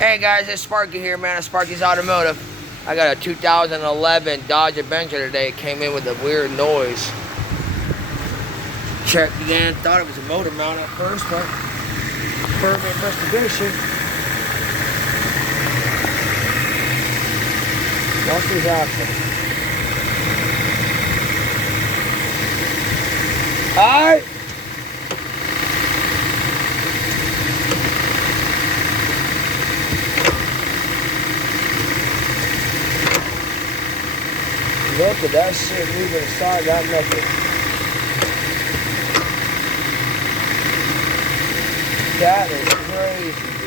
Hey guys, it's Sparky here, man. It's Sparky's Automotive. I got a 2011 Dodge Avenger today. It came in with a weird noise. Checked again, thought it was a motor mount at first, but further investigation, lost his axle. Alright. Look at that shit moving aside, that nothing. That is crazy.